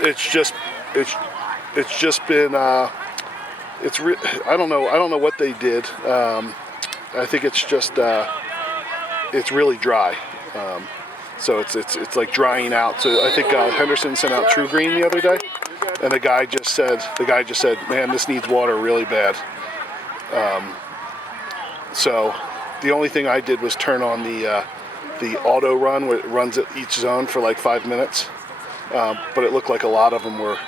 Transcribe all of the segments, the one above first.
It's just been I don't know what they did. I think it's just it's really dry. So it's like drying out. So I think Henderson sent out True Green the other day, and the guy just said, man, this needs water really bad. So the only thing I did was turn on the auto run, where it runs at each zone for like 5 minutes. But it looked like a lot of them were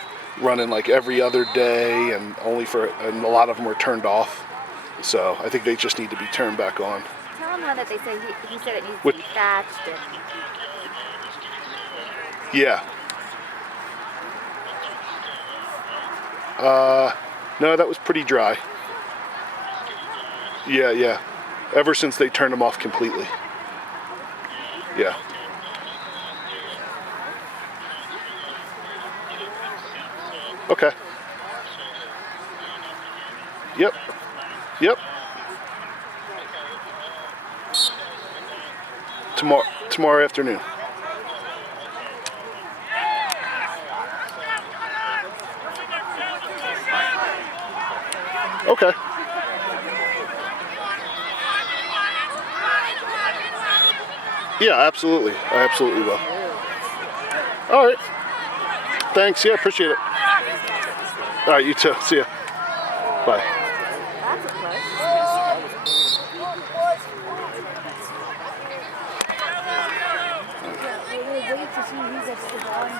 running like every other day, and a lot of them were turned off. So I think they just need to be turned back on. Tell him that they say he said it needs to be thatched. Yeah. No, that was pretty dry. Yeah. Ever since they turned them off completely. Yeah. Okay. Yep. Tomorrow afternoon. Okay. Yeah, absolutely. I absolutely will. All right. Thanks. Yeah, appreciate it. All right, you too. See ya. Bye. That's a plus.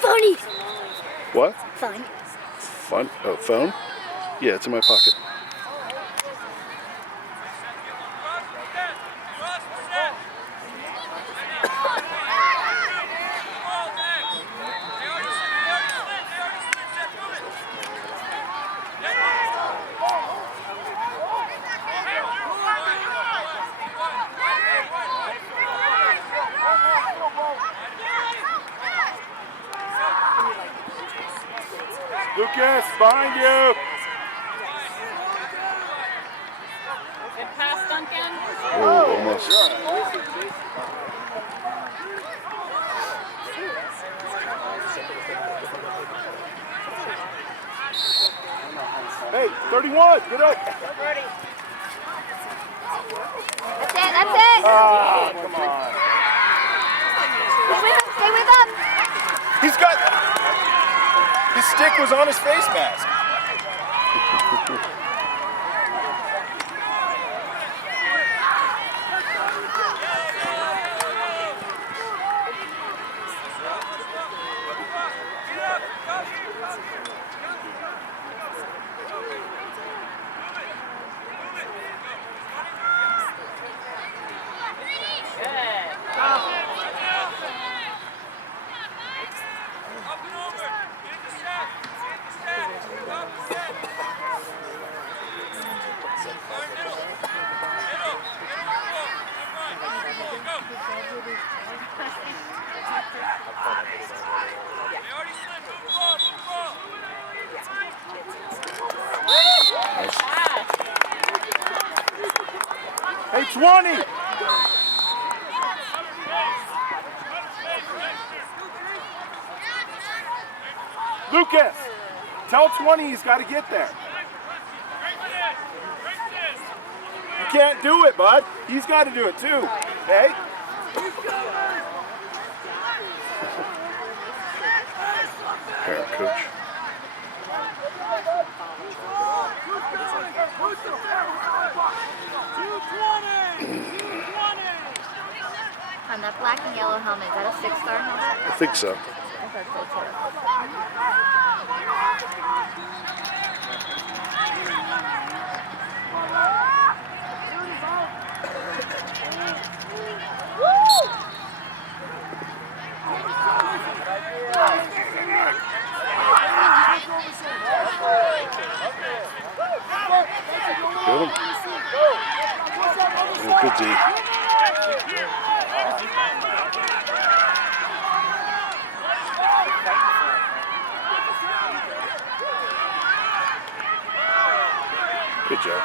Funny. What? Fun. Fun? Oh, phone? Yeah, it's in my pocket. Lucas, behind you! Good pass, Duncan. Oh, almost. Hey, 31, get up! That's it. Ah, come on. Stay with him. He's got... His stick was on his face mask. Hey, 20! Lucas, tell 20 he's got to get there. You can't do it, bud. He's got to do it too, okay? Parent coach. On that black and yellow helmet, is that a 6-star helmet? I think so. I thought so too. Get him. Oh, good D. Good job.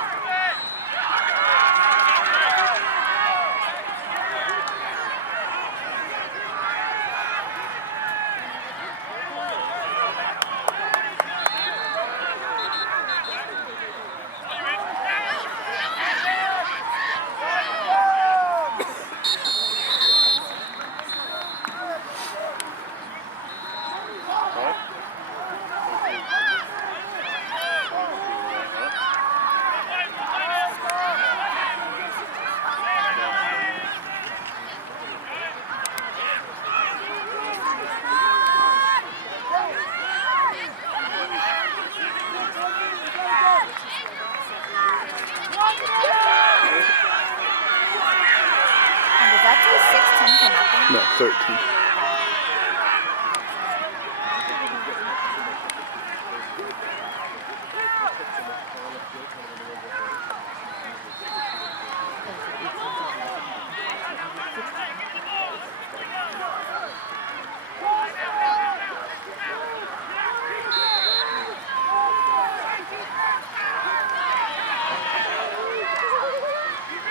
And does that do 16 to nothing? No, 13.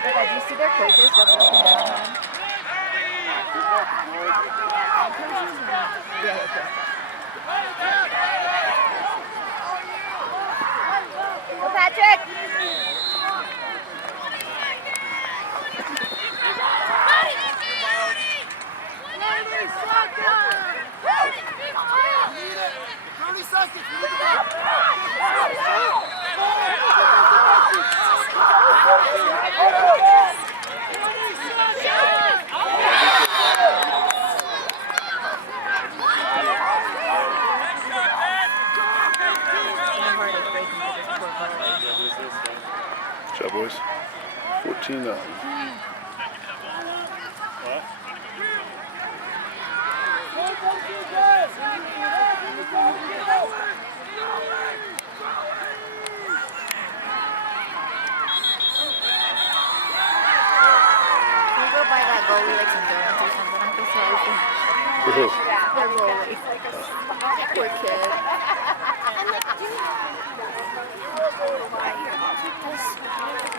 Do you see their coaches jumping up and down? Go, Patrick! Good job, boys. 14-0. Can we go buy that goalie like some donuts or something? I feel sorry for him. That goalie. Poor kid.